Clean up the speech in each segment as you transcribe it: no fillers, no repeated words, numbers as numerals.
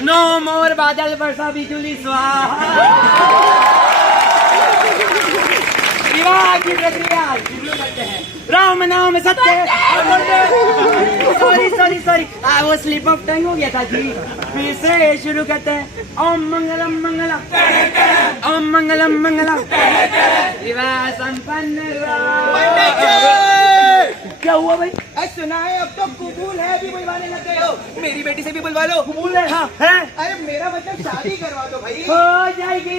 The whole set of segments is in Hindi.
नो मोर बादल वर्षा बिजुली स्वाहा। विवाह की प्रक्रिया शुरू करते हैं। राम नाम सत्य। सॉरी सॉरी सॉरी, वो स्लिप ऑफ टंग हो गया था जी। फिर से शुरू करते हैं। ओम मंगलम मंगलम, ओम मंगलम मंगलम, विवाह संपन्न। क्या हुआ भाई? सुना है अब तो कबूल है भी बुलवाने लग गए हो। मेरी बेटी से भी बुलवा लो। कबूल है? हाँ है। अरे मेरा मतलब शादी करवा दो भाई। हो जाएगी।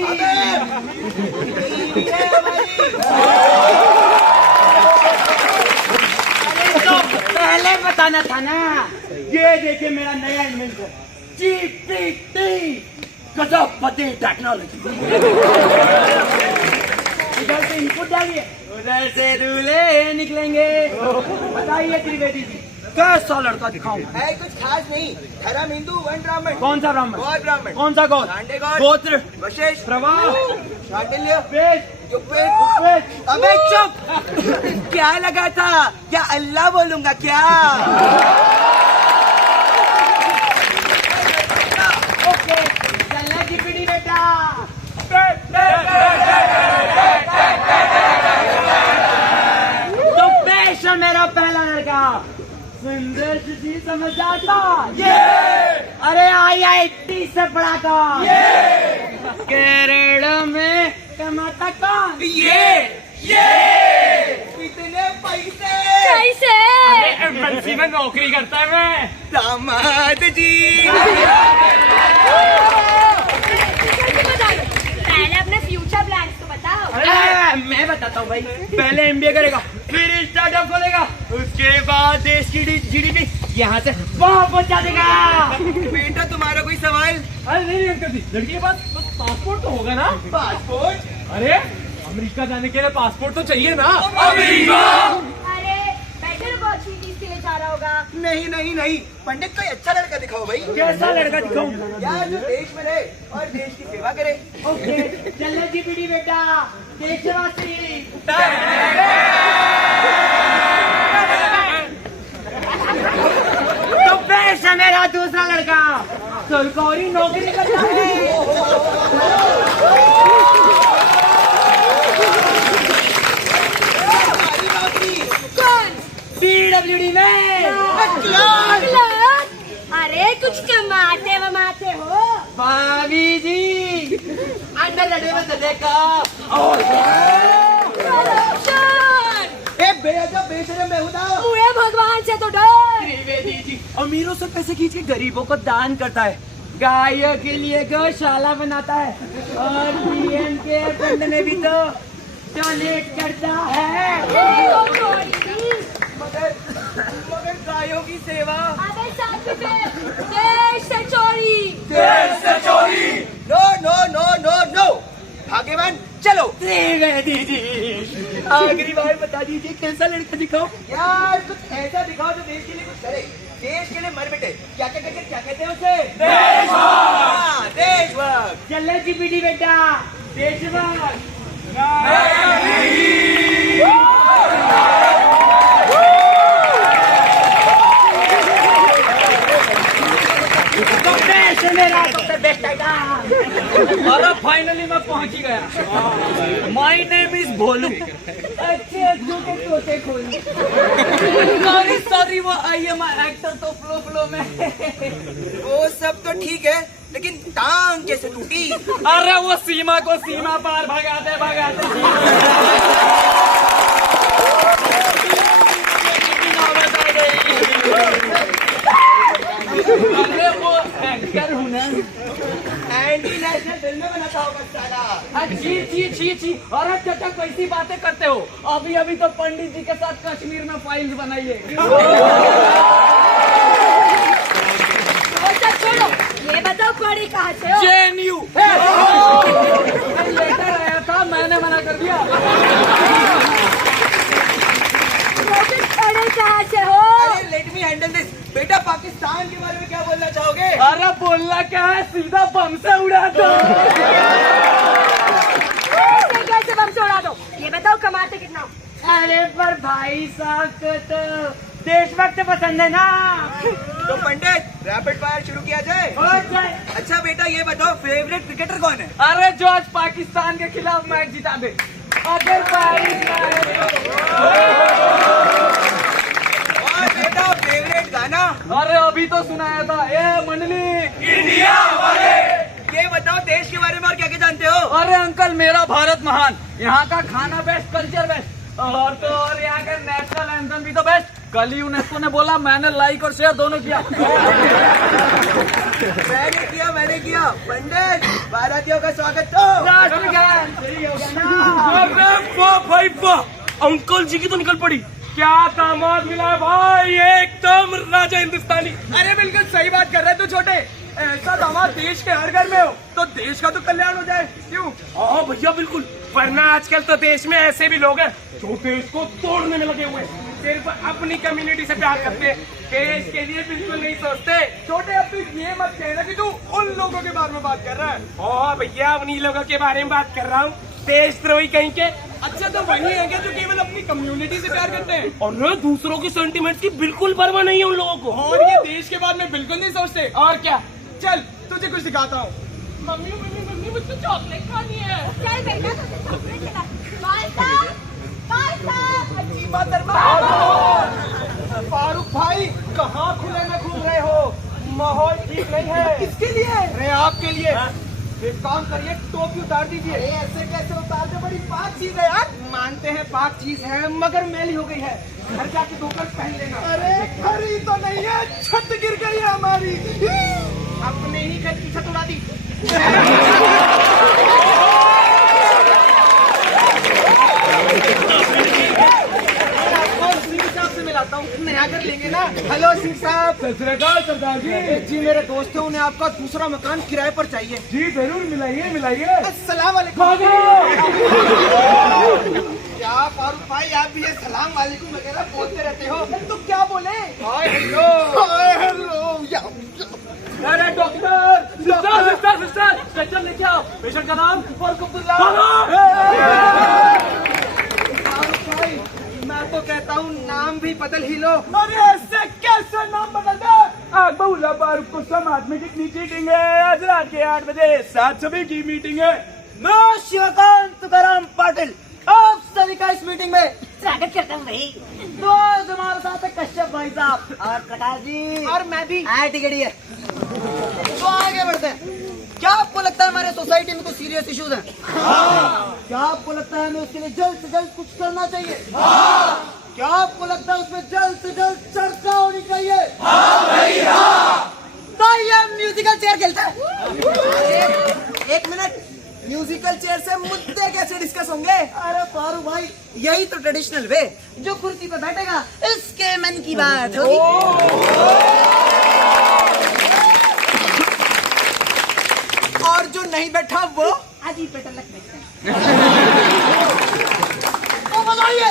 तो पहले बताना था ना। ये देखिए मेरा नया इन्वेंशन GPT, गजबपति टेक्नोलॉजी। इधर से इनपुट डालिए, उधर से दूल्हे निकलेंगे। बताइए त्रिवेदी जी, कैसा लड़का दिखाऊं? है कुछ खास नहीं। धर्म हिंदू, वन ब्राह्मण। कौन सा ब्राह्मण? गौर ब्राह्मण। कौन सा गौर? शांडे गौर। गोत्र? वशिष्ठ। प्रवाह? शांडिल्य। वेद? चुप वेद। अबे चुप। क्या लगा था? क्या अल्लाह बोलूंगा क्या? ओके, चलना GPT बेटा। तो पेश है मेरा पहला लड़का, सुंदर सी समझदाता। अरे IIT से पढ़ा था। केरल में कमाता कौन? कितने पैसे? कैसे? एमएनसी में नौकरी करता है मैं। दामाद जी। पहले अपने फ्यूचर प्लान्स तो बताओ। अरे मैं बताता हूँ भाई। पहले MBA करेगा, फिर स्टार्टअप खोलेगा, उसके बाद देश की GDP यहाँ से वहाँ पहुँचा देगा। बेटा तुम्हारा कोई सवाल? अरे नहीं अंकल जी, लड़की के पास पासपोर्ट तो होगा ना? पासपोर्ट? अरे अमेरिका जाने के लिए पासपोर्ट तो चाहिए ना? अरे बैठे रहो, अच्छी चीज के लिए जा रहा होगा। नहीं नहीं नहीं, पंडित कोई अच्छा लड़का दिखाओ भाई। कैसा लड़का दिखाऊं? यार जो देश में रहे और देश की सेवा करे। ओके, चलो GPT बेटा, देशवासी। तो पेश है मेरा दूसरा लड़का, सरकारी नौकरी करता है। कौन? PWD में। अरे कुछ कमाते वमाते हो? भाभी जी, अंडर देखा। बेअदब बेशरम बेहुदा। पूरे भगवान से तो डर। त्रिवेदी जी अमीरों से पैसे खींच के गरीबों को दान करता है, गायों के लिए गौशाला बनाता है, और PM के फंड में भी तो डोनेट करता है। मगर गायों की सेवा। अबे साथ में देश से चोरी। No no no no no. भाग्यवान चलो। त्रिवेदी जी आखिरी बार बता दीजिए, कैसा लड़का दिखाओ? यार कुछ ऐसा दिखाओ जो देश के लिए कुछ करे, देश के लिए मर मिटे। क्या कहते हैं उसे? देशभक्त। चलो GPT बेटा, देशभक्त। तो पेश है मेरा सबसे बेस्ट आइटम। अरे फाइनली मैं पहुंच ही गया। माय नेम इज भोलू। अच्छे अच्छों के तोते खोलू। सॉरी वो आई एम एक्टर तो फ्लो में। वो सब तो ठीक है, लेकिन टांग कैसे टूटी? अरे वो सीमा को सीमा पार भगाते अरे वो एक्टर हूँ ना। एंटी नेशनल फिल्म में बनाता होगा साला। छी। अरे चचा कैसी बातें करते हो? अभी तो पंडित जी के साथ कश्मीर में फाइल्स बनाइए। छोड़ो, ये बताओ पढ़ी कहाँ से हो? JNU। लेटर आया था, मैंने मना कर दिया। पढ़े कहाँ से हो? अरे लेट मी हैंडल दिस। बेटा पाकिस्तान के बारे में क्या बोलना चाहोगे? अरे बोलना क्या है, सीधा बम से उड़ा दो। कैसे बम से उड़ा दो? ये बताओ कमाते कितना? अरे पर भाई साहब को तो देशभक्त पसंद है ना। तो पंडित रैपिड फायर शुरू किया जाए। हो जाए। अच्छा बेटा ये बताओ फेवरेट क्रिकेटर कौन है? अरे जो आज पाकिस्तान के खिलाफ मैच जिता दे। अगर बारिश और बेटा फेवरेट गाना? अरे अभी तो सुनाया था, ए मंडली इंडिया वाले। ये बताओ देश के बारे में और क्या क्या जानते हो? अरे अंकल मेरा भारत महान, यहाँ का खाना बेस्ट, कल्चर बेस्ट, और तो और यहाँ का नेशनल एंथम भी तो बेस्ट। कल ही यूनेस्को ने बोला, मैंने लाइक और शेयर दोनों किया। मैंने किया। पंडित भारतीयों का स्वागत हो। राष्ट्रगान भाई वाह, अंकल जी की तो निकल पड़ी। क्या दामाद मिला है भाई, एकदम राजा हिंदुस्तानी। अरे बिल्कुल सही बात कर रहे तू छोटे। ऐसा दामाद देश के हर घर में हो तो देश का तो कल्याण हो जाए। क्यों? हाँ भैया बिल्कुल, वरना आजकल तो देश में ऐसे भी लोग हैं जो देश को तोड़ने में लगे हुए हैं, सिर्फ अपनी कम्युनिटी से प्यार करते हैं, देश के लिए बिल्कुल नहीं सोचते। छोटे अब तू ये मत कहना कि तू उन लोगों के बारे में बात कर रहा है। हाँ भैया उन्हीं लोगों के बारे में बात कर रहा हूँ, देशद्रोही कहीं के। अच्छा तो वही है क्या जो केवल अपनी कम्युनिटी से प्यार करते हैं और दूसरों के सेंटीमेंट्स की बिल्कुल परवाह नहीं है उन लोगों को। और ये देश के बारे में बिल्कुल नहीं सोचते। और क्या, चल तुझे कुछ सिखाता हूँ। मम्मी मम्मी मम्मी मुझे चॉकलेट खानी है। चल बेटा तुझे चॉकलेट खिला। भाई साहब, भाई साहब। अच्छी बात है। फारूक भाई कहाँ खुले में घूम रहे हो? माहौल ठीक नहीं है। किसके लिए? अरे आपके लिए। एक काम करिए, टोपी उतार दीजिए। ऐसे कैसे उतार दे? बड़ी पाक चीज है यार। मानते हैं पाक चीज है मगर मैली हो गई है, घर जाके धोकर पहन लेना। अरे खरी तो नहीं है, छत गिर गई है हमारी। अपने ही घर की छत उड़ा दी। मिलाता हूँ, नया घर लेंगे ना। हेलो सिंह साहब। सरदार जी मेरे दोस्त हैं, उन्हें आपका दूसरा मकान किराए पर चाहिए। जी जरूर, मिलाइए मिलाइए। अस्सलाम वालेकुम। क्या फारूक भाई आप भी ये सलाम वालेकुम वगैरह बोलते रहते हो? तो क्या बोले? Hi hello, hi hello. अरे डॉक्टर, सिस्टर स्ट्रेचर लेके आओ, पेशेंट का नाम फारूक अब्दुल्ला। फारूक भाई मैं तो कहता हूँ नाम भी बदल ही लो। अरे ऐसे कैसे नाम बदल दे? अकबरुल्ला फारूक को समाज में कितनी चीटिंग है? आज रात के 8 बजे 7 सभी की मीटिंग है। मैं शिवकांत तुकाराम पाटिल आप सभी का इस मीटिंग में स्वागत करता हूँ भाई। तो आज हमारे साथ है कश्यप भाई साहब और प्रकाश जी और मैं भी। टिकट है। तो आगे बढ़ते हैं। क्या आपको लगता है हमारे सोसाइटी में कुछ सीरियस इश्यूज हैं? क्या आपको लगता है हमें उसके लिए जल्द से जल्द कुछ करना चाहिए? क्या आपको लगता है उसमें जल्द से जल्द चर्चा होनी चाहिए? तो ये म्यूजिकल चेयर खेलता है। एक मिनट, म्यूजिकल चेयर से मुद्दे कैसे डिस्कस होंगे? अरे फारूक भाई यही तो ट्रेडिशनल वे, जो कुर्सी पे बैठेगा उसके मन की बात होगी और जो नहीं बैठा वो आजी पेटर लग बैठता तो बताइए।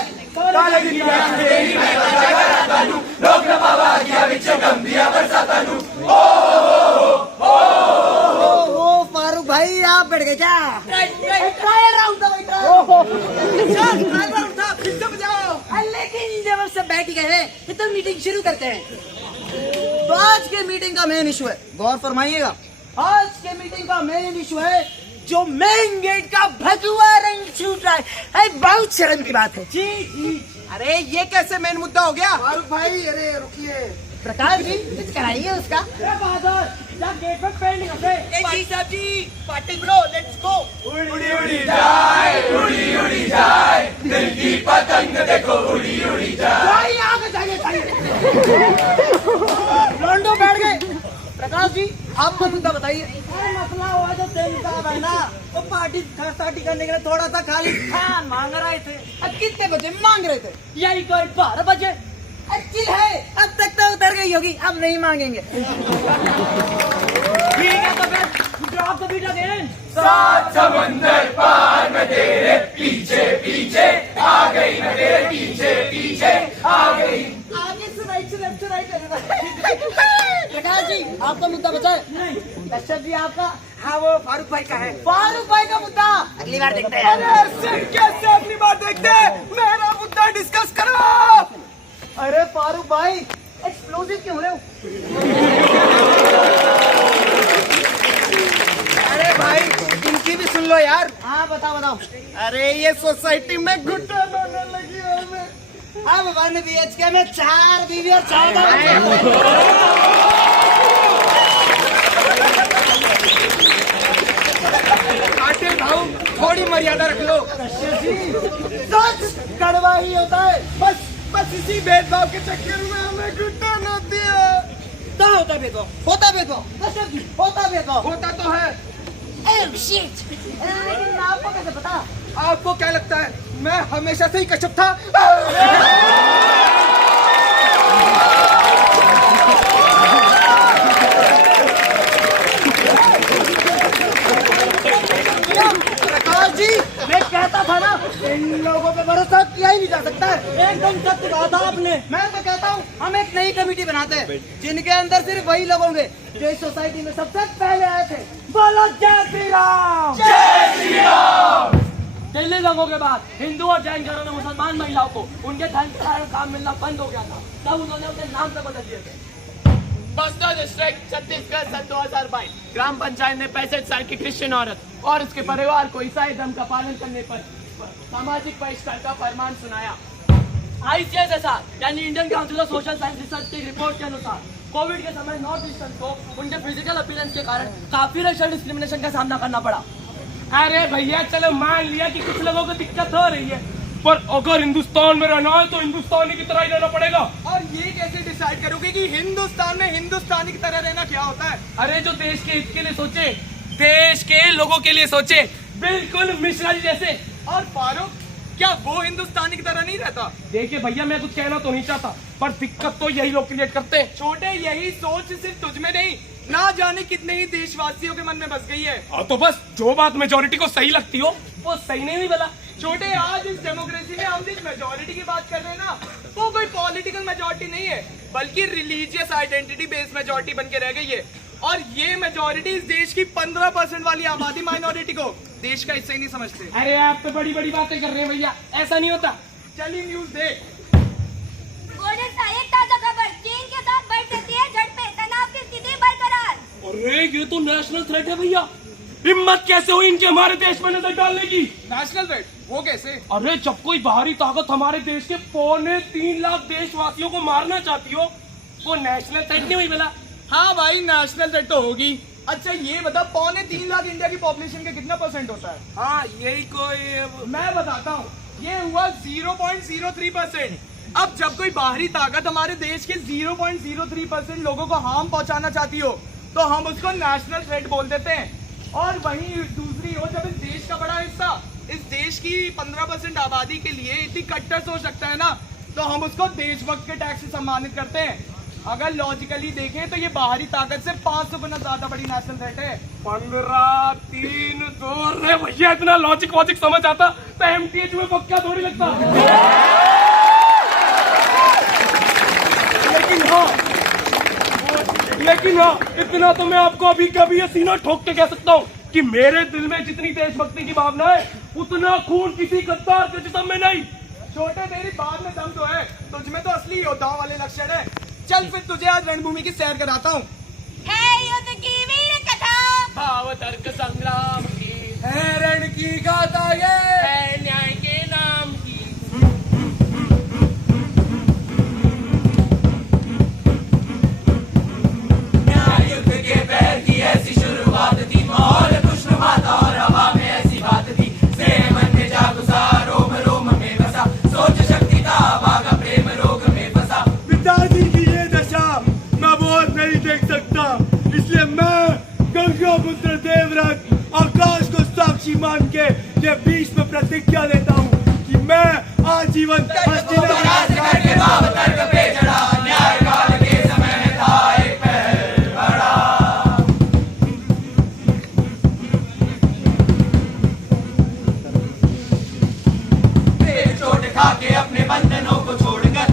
फारूक भाई आप बैठ गए क्या? ट्रायल राउंड था भाई, ट्रायल राउंड था, फिर से बजाओ। लेकिन जब सब बैठ गए तो मीटिंग शुरू करते हैं। तो आज के मीटिंग का मेन इशू है, गौर फरमाइएगा। आज के मीटिंग का मेन इशू है जो मेन गेट का भगवा रंग छूट रहा है। बहुत शर्म की बात है। जी जी। अरे ये कैसे मेन मुद्दा हो गया? फारूक भाई अरे रुकिए। प्रकाश जी कुछ कराइए उसका। गेट पे पेंट करते। जी साहब जी, पाटिल ब्रो लेट्स गो। उड़ी उड़ी जाए, उड़ी उड़ी जाए, दिल की पतंग देखो उड़ी उड़ी जाए। आगे जाइए। लॉन्डो बैठ गए। प्रकाश जी आप मुद्दा बताइए। मसला हुआ जो तेल का है ना, वो पार्टी करने के लिए थोड़ा सा खाली खान मांग रहे थे। अब कितने बजे मांग रहे थे? यही कोई 12 बजे। अच्छी है, अब तक तो उतर गई होगी, अब नहीं मांगेंगे। ठीक है तो फिर ड्रॉप द बीट अगेन। 7 समंदर पार में तेरे पीछे पीछे आ गई, न तेरे पीछे पीछे आ गई। आगे से राइट से लेफ्ट से राइट प्रकाश जी आपका मुद्दा बचा है? नहीं। कश्यप जी आपका? हाँ वो फारूक भाई का है। फारूक भाई का मुद्दा अगली बार देखते हैं। अरे कैसे अगली बार देखते हैं? मेरा मुद्दा डिस्कस करो। अरे फारूक भाई एक्सप्लोसिव क्यों हो रहे हो? अरे भाई इनकी भी सुन लो यार। हाँ बताओ। अरे ये सोसाइटी में घुटन होने लगी है हमें। अब 1 BHK में 4 बीवी और 14 बच्चे। आटे भाऊ थोड़ी मर्यादा रख लो। सच कड़वा ही होता है। बस इसी भेदभाव के चक्कर में हमें घुटन होती है। क्या होता है भेदभाव? होता भेदभाव कश्यप जी, होता भेदभाव। होता तो है। लेकिन आपको कैसे पता? आपको क्या लगता है मैं हमेशा से ही कश्यप था? प्रकाश जी मैं कहता था ना इन लोगों पे भरोसा किया ही नहीं जा सकता है। एकदम सत्य कहा था आपने। मैं तो कहता हूँ हम एक नई कमेटी बनाते हैं जिनके अंदर सिर्फ वही लोग होंगे जो इस सोसाइटी में सबसे पहले आए थे। बोलो जय श्री राम। जय श्री राम। दिल्ली दंगों के बाद हिंदू और जैन घरों में मुसलमान महिलाओं को उनके धन के कारण काम मिलना बंद हो गया था। तब उन्होंने अपने नाम से बदल दिए थे। बस्तर डिस्ट्रिक्ट छत्तीसगढ़ सन 2022 ग्राम पंचायत ने 65 साल की क्रिश्चियन औरत और उसके परिवार को ईसाई धर्म का पालन करने पर सामाजिक बहिष्कार का फरमान सुनाया। ICSSR यानी Indian council of social science research की रिपोर्ट के अनुसार कोविड के समय नॉर्थ ईस्टर्न को उनके फिजिकल अपीयरेंस के कारण काफी रेशियल डिस्क्रिमिनेशन का सामना करना पड़ा। अरे भैया चलो मान लिया कि कुछ लोगों को दिक्कत हो रही है, पर अगर हिंदुस्तान में रहना है तो हिंदुस्तानी की तरह ही रहना पड़ेगा। और ये कैसे डिसाइड करोगे कि हिंदुस्तान में हिंदुस्तानी की तरह रहना क्या होता है? अरे जो देश के हित के लिए सोचे, देश के लोगों के लिए सोचे, बिल्कुल मिश्रा जी जैसे। और फारूक क्या वो हिंदुस्तानी की तरह नहीं रहता? देखिए भैया मैं कुछ कहना तो नहीं चाहता, पर दिक्कत तो यही लोग क्रिएट करते हैं। छोटे यही सोच सिर्फ तुझ में नहीं, ना जाने कितने ही देशवासियों के मन में बस गई है। तो बस जो बात मेजोरिटी को सही लगती हो वो सही नहीं बोला। छोटे आज इस डेमोक्रेसी में हम जिस मेजोरिटी की बात कर रहे हैं ना, वो कोई पॉलिटिकल मेजोरिटी नहीं है, बल्कि रिलीजियस आइडेंटिटी बेस्ड मेजोरिटी बन के रह गई है। और ये मेजोरिटी इस देश की 15% वाली आबादी माइनॉरिटी को देश का हिस्सा ही नहीं समझते। अरे आप तो बड़ी बड़ी बातें कर रहे हैं भैया, ऐसा नहीं होता। चलिए न्यूज देख। एक ताजा खबर, चीन के साथ बढ़ सकती है झड़पें, तनाव की स्थिति बरकरार। अरे ये तो नेशनल थ्रेट है भैया। हिम्मत कैसे हुई इनके हमारे देश में नजर डालने की? नेशनल थ्रेट वो कैसे? अरे जब कोई बाहरी ताकत हमारे देश के 3.25 लाख देशवासियों को मारना चाहती हो, वो नेशनल थ्रेट नहीं हुई बोला? हाँ भाई नेशनल थ्रेट तो होगी। अच्छा ये बता 3.25 लाख इंडिया की पॉपुलेशन के कितना % होता है? हाँ यही कोई मैं बताता हूँ, ये हुआ 0.03%। अब जब कोई बाहरी ताकत हमारे देश के 0.03% लोगों को हार्म पहुंचाना चाहती हो तो हम उसको नेशनल थ्रेट बोल देते हैं। और वहीं दूसरी हो जब इस देश का बड़ा हिस्सा इस देश की 15% आबादी के लिए इतनी कट्टर सोच रखता है ना, तो हम उसको देशभक्त के टैक्स से सम्मानित करते हैं। अगर लॉजिकली देखें तो ये बाहरी ताकत से 500 गुना ज्यादा बड़ी नेशनल थ्रेट है। 15, 3, 2 रे भैया इतना लॉजिक समझ आता तो MTH में पक्का थोड़ी लगता। लेकिन हाँ इतना तो मैं आपको अभी कभी ये सीना ठोक के कह सकता हूँ कि मेरे दिल में जितनी देशभक्ति की भावना है उतना खून किसी गद्दार के जिस्म में नहीं। छोटे तेरी बात में दम तो है, तुझ में तो असली योद्धाओं वाले लक्षण है। चल फिर तुझे आज रणभूमि की सैर कराता हूँ। है युद्ध की वीर कथा, भाव तर्क संग्राम की है रण की गाथा ये, है न्याय के नाम की। युद्ध के पैर की ऐसी शुरुआत थी, माहौल खुशनुमा था और हवा में ऐसी बात थी। स्नेह मन में जागुसा, रोम रोम में बसा, सोच शक्ति था भागा प्रेम रोग में फंसा। पिताजी की ये दशा मैं बहुत नहीं देख सकता, इसलिए मैं गंगा पुत्र देवव्रत आकाश को साक्षी मान के ये भीष्म प्रतिज्ञा लेता हूँ कि मैं आजीवन हस्तिनापुर करके भाव तर्क पे चढ़ा, न्याय काल के समय में था एक पहर बड़ा। चोट खा के अपने बंधनों को छोड़कर,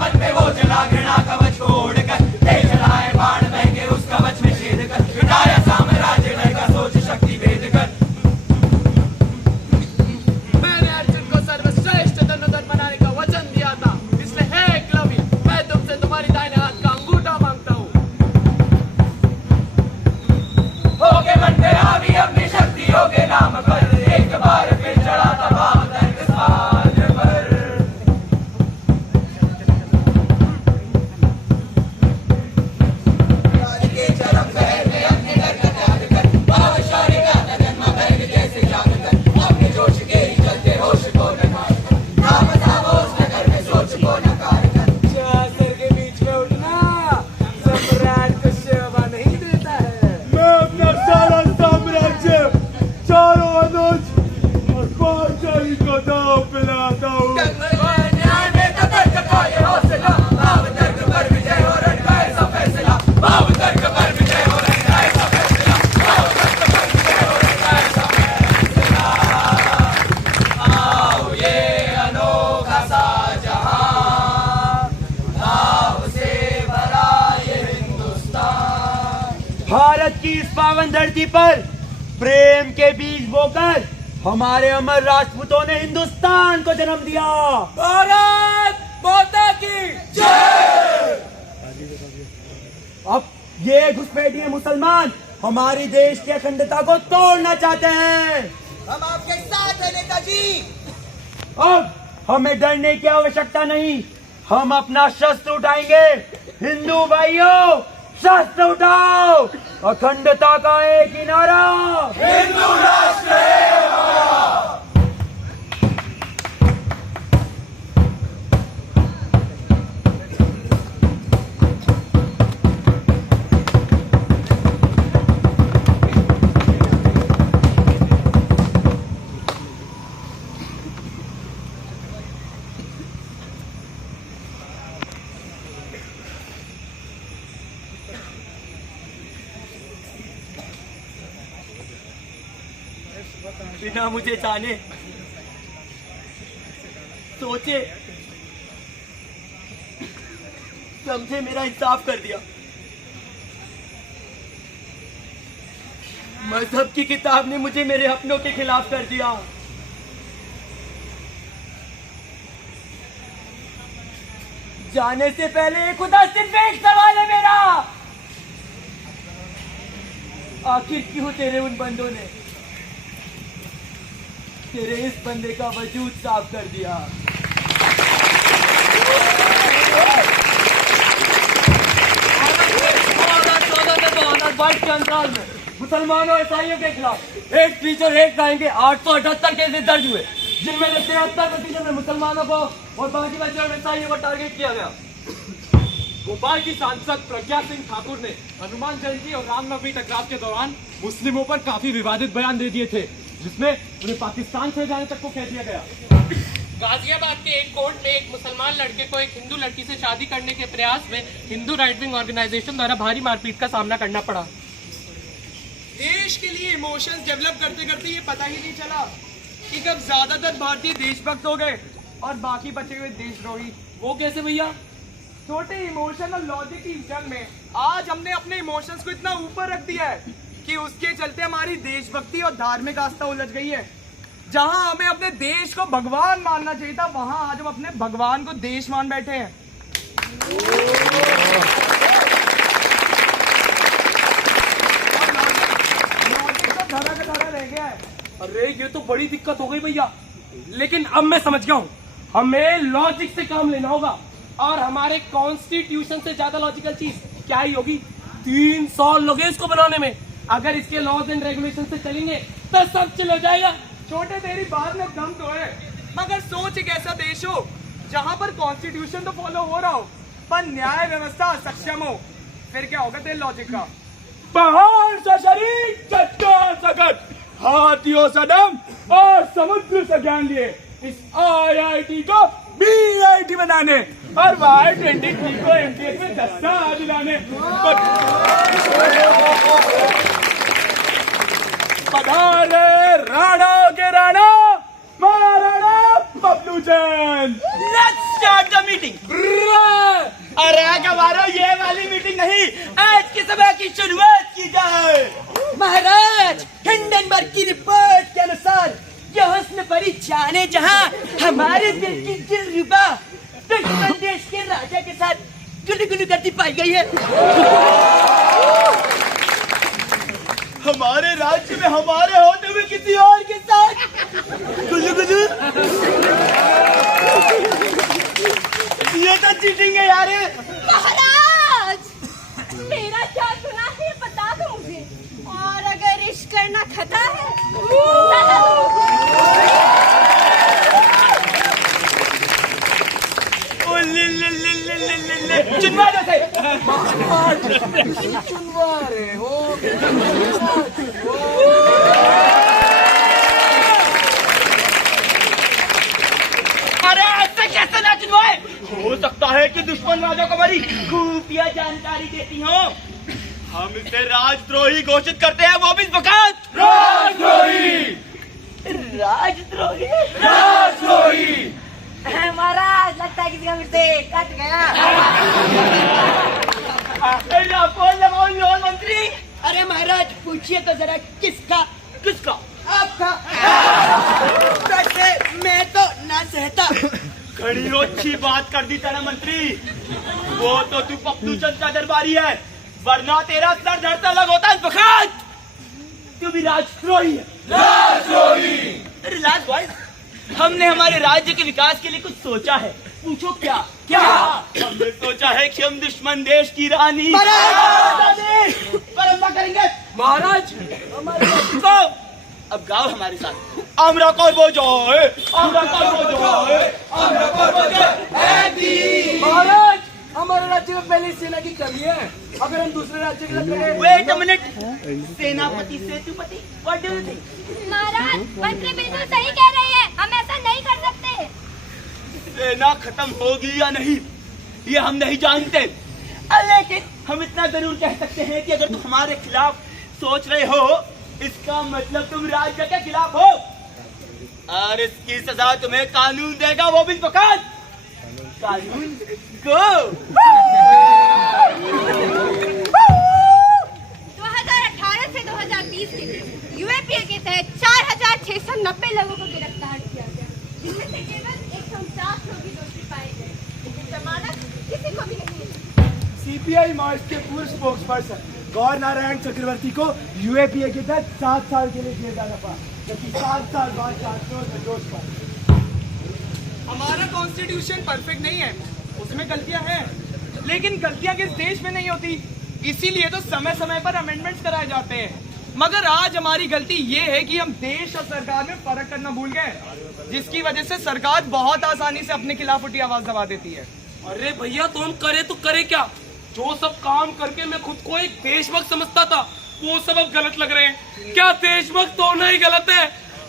पथ पे वो चला घृणा कवच को ओढ़कर। भारत की इस पावन धरती पर प्रेम के बीज बोकर हमारे अमर राजपूतों ने हिंदुस्तान को जन्म दिया। भारत माता की अब ये घुसपैठिए मुसलमान हमारी देश की अखंडता को तोड़ना चाहते हैं। हम आपके साथ हैं नेताजी। अब हमें डरने की आवश्यकता नहीं, हम अपना शस्त्र उठाएंगे। हिंदू भाइयों, शस्त्र उठाओ। अखंडता का एक ही नारा, हिंदू राष्ट्र है हमारा। बिना मुझे जाने सोचे समझे मेरा इंसाफ कर दिया। मजहब की किताब ने मुझे मेरे अपनों के खिलाफ कर दिया। जाने से पहले खुदा सिर्फ एक सवाल है मेरा, आखिर क्यों तेरे उन बंदों ने तेरे इस बंदे का वजूद साफ कर दिया? 2022 के अंतराल में मुसलमानों और ईसाइयों के खिलाफ हेट स्पीच और हेट क्राइम के 878 केसेस दर्ज हुए, जिनमें से 73% में मुसलमानों को और बाकी बच्चों में ईसाइयों को टारगेट किया गया। भोपाल की सांसद प्रज्ञा सिंह ठाकुर ने हनुमान जयंती और रामनवमी टकराव के दौरान मुस्लिमों पर काफी विवादित बयान दे दिए थे, जिसमें उन्हें पाकिस्तान से जाने तक को कह दिया गया। गाजियाबाद के एक कोर्ट में एक मुसलमान लड़के को एक हिंदू लड़की से शादी करने के प्रयास में हिंदू राइट विंग ऑर्गेनाइजेशन द्वारा भारी मारपीट का सामना करना पड़ा। देश के लिए इमोशंस डेवलप करते करते ये पता ही नहीं चला कि कब ज्यादातर भारतीय देशभक्त हो गए और बाकी बचे हुए देशद्रोही। वो कैसे भैया? छोटे इमोशन और लॉजिक की जंग में आज हमने अपने इमोशंस को इतना ऊपर रख दिया है कि उसके चलते हमारी देशभक्ति और धार्मिक आस्था उलझ गई है। जहां हमें अपने देश को भगवान मानना चाहिए था, वहां आज हम अपने भगवान को देश मान बैठे हैं। लॉजिक तो धरा का धरा रह गया है। अरे ये तो बड़ी दिक्कत हो गई भैया। लेकिन अब मैं समझ गया हूँ, हमें लॉजिक से काम लेना होगा और हमारे कॉन्स्टिट्यूशन से ज्यादा लॉजिकल चीज क्या ही होगी। 3 साल लगे इसको बनाने में। अगर इसके लॉज एंड रेगुलेशन से चलेंगे तो सब चिल हो जाएगा। छोटे तेरी बात में दम तो है, मगर सोच एक ऐसा देश हो जहां पर कॉन्स्टिट्यूशन तो फॉलो हो रहा हो पर न्याय व्यवस्था सक्षम हो, फिर क्या होगा तेरे लॉजिक का? पहाड़ सा शरीर, चट्टान सा कद, हाथियों सा दम और समुद्र से ज्ञान लिए इस IIT को BIT बनाने और Y23 को MTS में दस्ता दिलाने पधारे राणा के राणा महाराणा बबलू चंद। Let's start the meeting. अरे गवारो, ये वाली मीटिंग नहीं, आज की सभा की शुरुआत की जाए। महाराज, हिंडनबर्ग की रिपोर्ट के अनुसार ये हुस्न परी जाने जहां हमारे दिल की दिलरुबा दुश्मन देश के राजा के साथ गुलू गुलू करती पाई गई है। हमारे राज्य में हमारे होते हुए किसी और के साथ गुलू गुलू, ये तो चीटिंग है यार। महाराज, मेरा क्या सुना है बता दो मुझे, और अगर इश्क करना खता है चुनवा दो से। चुनवा रहे हो? अरे ऐसे कैसे ना चुनवाए? हो सकता है कि दुश्मन राजा को बड़ी खुफिया जानकारी देती हो, हम इसे राजद्रोही घोषित करते हैं, वो भी इस वक्त। राजद्रोही महाराज लगता है किसी का फिर से कट गया। मंत्री, अरे महाराज पूछिए तो जरा किसका किसका आपका। वैसे मैं तो ना सहता। खड़ी अच्छी बात कर दी तेरा मंत्री। वो तो तू पप्पू चंद का दरबारी है, वरना तेरा सर धड़ से अलग होता है इस वक्त। तू भी राजद्रोही है। रिलैक्स बॉयज, हमने हमारे राज्य के विकास के लिए कुछ सोचा है। पूछो क्या क्या? हमने सोचा है कि हम दुश्मन देश की रानी पर हम क्या करेंगे महाराज को अब गाओ हमारे साथ। আমরা করবো জয়, আমরা করবো জয়, আমরা করবো जय। महाराज, हमारे राज्य में पहले सेना की कमी है, अगर हम दूसरे राज्य के लिए लड़े। वेट अ मिनट, सेनापति Setupati, what do you think? महाराज, मंत्री बिल्कुल सही कह रही है, हम ऐसा नहीं कर सकते। सेना खत्म होगी या नहीं ये हम नहीं जानते, लेकिन हम इतना जरूर कह सकते हैं कि अगर तुम हमारे खिलाफ सोच रहे हो, इसका मतलब तुम राज्य के खिलाफ हो, और इसकी सजा तुम्हें कानून देगा, वो भी वक्त। कानून को 2018 से 2020 के बीच यूएपीए के तहत 4690 लोगों को गिरफ्तार किया गया, जिनमें से केवल 149 लोग ही दोषी पाए गए, लेकिन जमानत किसी को भी नहीं मिली। सीपीआई मार्च के पूर्व स्पोक्स पर्सन गौर नारायण चक्रवर्ती को यूएपीए के तहत 7 साल के लिए जेल जाना पड़ा, जबकि 7 साल बाद छात्रों निर्दोष पाए। हमारा कॉन्स्टिट्यूशन परफेक्ट नहीं है, उसमें गलतियां हैं, लेकिन गलतियां किस देश में नहीं होती, इसीलिए तो समय समय पर अमेंडमेंट्स कराए जाते हैं। मगर आज हमारी गलती ये है कि हम देश और सरकार में फर्क करना भूल गए, जिसकी वजह से सरकार बहुत आसानी से अपने खिलाफ उठी आवाज दबा देती है। अरे भैया, तो हम करे तो करे क्या? जो सब काम करके मैं खुद को एक देशभक्त समझता था, वो सब अब गलत लग रहे हैं। क्या देशभक्त होना ही गलत है?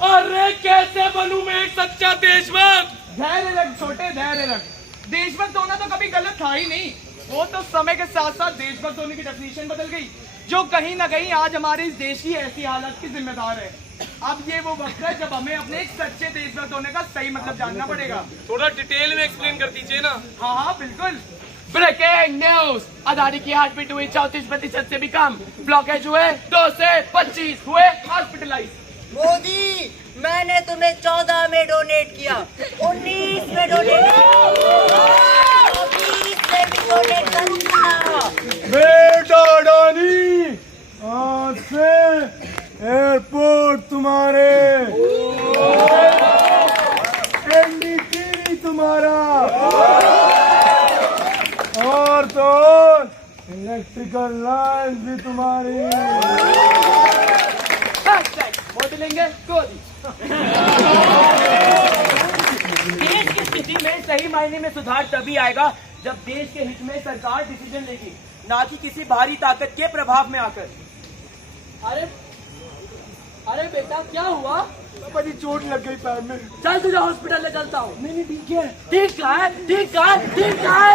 अरे कैसे बनूं मैं एक सच्चा देशभक्त? धैर्य रख छोटे, धैर्य रख। देशभक्त होना तो कभी गलत था ही नहीं, वो तो समय के साथ साथ देशभक्त होने की डेफिनेशन बदल गई, जो कहीं ना कहीं आज हमारे इस देश की ऐसी हालत की जिम्मेदार है। अब ये वो वक्त है जब हमें अपने एक सच्चे देशभक्त होने का सही मतलब जानना पड़ेगा। थोड़ा डिटेल में एक्सप्लेन कर दीजिए ना। हाँ हाँ बिल्कुल। ब्रेकिंग न्यूज, अदानी की हार्ट बीट हुई 34% से भी कम, ब्लॉकेज हुए 2 से 25 हुए हॉस्पिटलाइज। मोदी, मैंने तुम्हें 14 में डोनेट किया, 19 में डोनेट किया, 20 में भी डोनेट करूंगा। बेटा अडानी, आज से एयरपोर्ट तुम्हारे, एनडीटीवी तुम्हारा, और तो इलेक्ट्रिकल लाइन भी तुम्हारी। वोट लेंगे कोई। देश की स्थिति में सही मायने में सुधार तभी आएगा जब देश के हित में सरकार डिसीजन लेगी, ना कि किसी बाहरी ताकत के प्रभाव में आकर। अरे बेटा, क्या हुआ? बड़ी चोट लग गई पैर में। चल तुझे हॉस्पिटल ले चलता हूँ। नहीं ठीक है। ठीक है, ठीक है, ठीक है।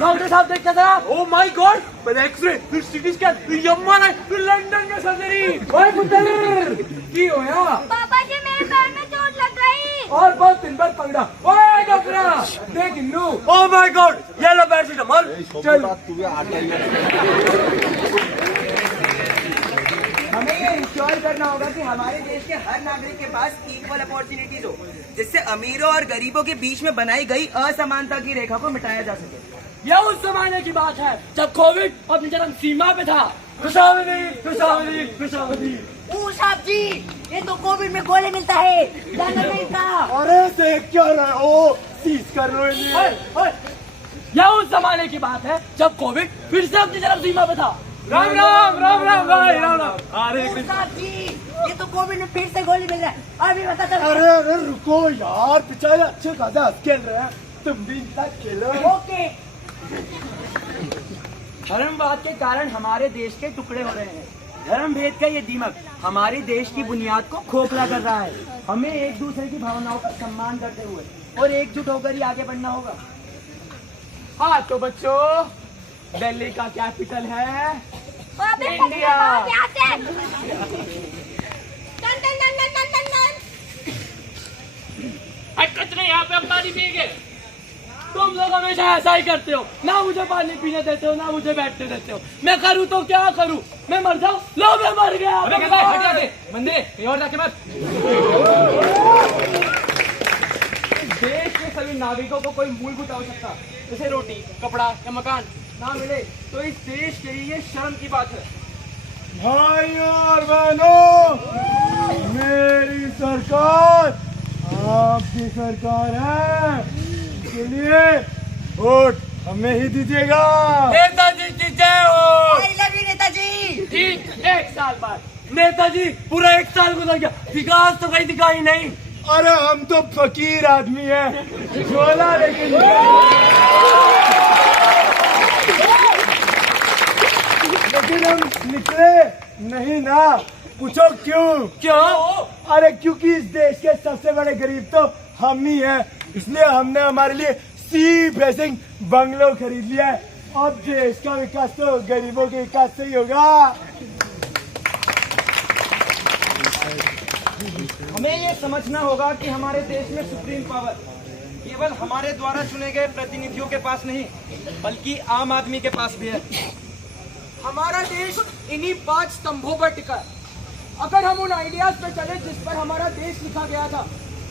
डॉक्टर साहब देख के जरा। ओ माय गॉड, पहले एक्सरे, फिर सीटी स्कैन, फिर एमआरआई, फिर लंदन में सर्जरी। ओए पुत्र, की होया? पापा जी, मेरे पैर में चोट लग गई। और बहुत दिन बाद पकड़ा। ओए डॉक्टर, देख इन्नू। ओ माय गॉड, ये लो पैरासिटामोल। चल। हमें ये इंश्योर करना होगा कि हमारे देश के हर नागरिक के पास इक्वल अपॉर्चुनिटीज हो, जिससे अमीरों और गरीबों के बीच में बनाई गई असमानता की रेखा को मिटाया जा सके। यह उस जमाने की बात है जब कोविड अपनी चरम सीमा पे था। खुशावदी, खुशावदी, खुशावदी। साहब जी, ये तो कोविड में गोले मिलता है, जाना नहीं था। अरे देख क्या रहे हो, सीज कर लो इन्हें। यह उस जमाने की बात है जब कोविड फिर से अपनी चरम सीमा पे था। राम राम, राम राम भाई, राम राम। अरे साहब जी, ये तो कोविड में फिर से गोली मिल रहा है, अभी पता चला। अरे अरे रुको यार, बेचारे अच्छे खासा खेल रहे हैं, तुम भी इनका खेलो। ओके। धर्मवाद के कारण हमारे देश के टुकड़े हो रहे हैं। धर्म भेद का ये दीमक हमारे देश की बुनियाद को खोखला कर रहा है। हमें एक दूसरे की भावनाओं का सम्मान करते हुए और एकजुट होकर ही आगे बढ़ना होगा। हाँ तो बच्चों, दिल्ली का कैपिटल है इंडिया यहाँ से टन टन टन टन टन टन टन। कुछ नहीं, यहाँ पे हम पानी पिएंगे। तुम लोग हमेशा ऐसा ही करते हो, ना मुझे पानी पीने देते हो ना मुझे बैठने देते हो। मैं करूँ तो क्या करूँ? मैं मर जाऊँ? लो मैं मर गया। मंदिर और जाके मत। देश के सभी नागरिकों को कोई मूलभूत आवश्यकता जैसे रोटी, कपड़ा या मकान ना मिले तो इस देश के लिए शर्म की बात है। भाइयों और बहनों, मेरी सरकार आपकी सरकार है, इसलिए वोट हमें ही दीजिएगा। नेताजी की जय हो। I love you Netaji. ठीक 1 साल बाद नेताजी पूरा 1 साल गुजर गया, विकास तो कहीं दिखा ही नहीं। अरे हम तो फकीर आदमी हैं, झोला लेकिन हम निकले नहीं ना। पूछो क्यों? क्यों? अरे क्योंकि इस देश के सबसे बड़े गरीब तो हम ही हैं, इसलिए हमने हमारे लिए सी फेसिंग बंगलो खरीद लिया है। अब देश का विकास तो गरीबों के विकास से ही होगा। हमें ये समझना होगा कि हमारे देश में सुप्रीम पावर केवल हमारे द्वारा चुने गए प्रतिनिधियों के पास नहीं बल्कि आम आदमी के पास भी है। हमारा देश इन्हीं 5 स्तंभों पर टिका है। अगर हम उन आइडियाज पे चले जिस पर हमारा देश लिखा गया था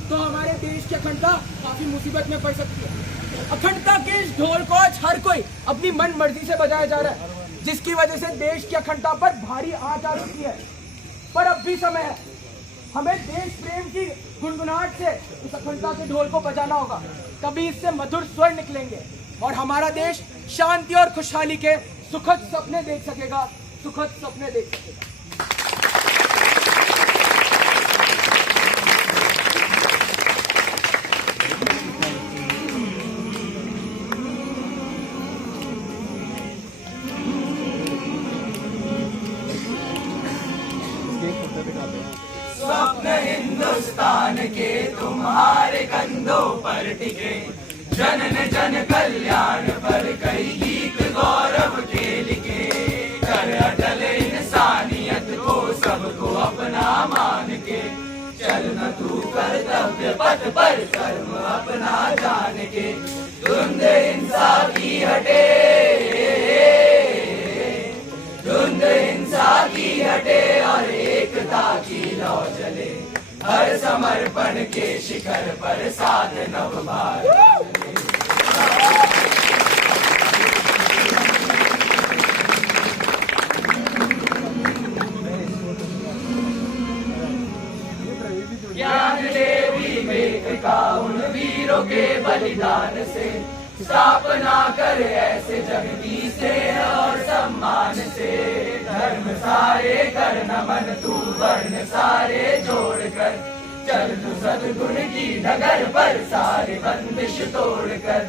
तो हमारे देश की अखंडता काफी मुसीबत में पड़ सकती है। अखंडता के इस ढोल को आज हर कोई अपनी मन मर्जी से बजाया जा रहा है, जिसकी वजह से देश की अखंडता पर भारी आंच आ चुकी है। पर अब भी समय है, हमें देश प्रेम की गुनगुनाहट से इस अखंडता के ढोल को बजाना होगा, तभी इससे मधुर स्वर निकलेंगे और हमारा देश शांति और खुशहाली के सुखद सपने देख सकेगा, सुखद सपने देख सकेगा। स्वप्न हिंदुस्तान के तुम्हारे कंधों पर टिके, जनन जन कल्याण पर कई गीत गौरव के लिखे। कर अटल इंसानियत को सबको अपना मान के, चल न तू कर्तव्य पथ पर कर्म अपना जान के। धुंध हिंसा की हटे, धुंध हिंसा की हटे और एकता की लौ चले। हर समर्पण के शिखर पर साध नव भारत ज्ञान देवी विवेक का उन वीरों के बलिदान से स्थापना कर ऐसे जगती से और सम्मान से। धर्म सारे कर नमन तू वर्ण सारे जोड़ कर, चल तू सद्गुण की डगर पर सारे बंदिश तोड़ कर।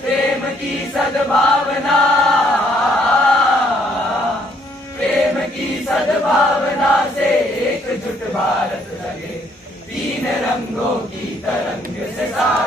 प्रेम की सद्भावना, प्रेम की सद्भावना से एकजुट भारत लगे। तीन रंगों की तरंग से सारे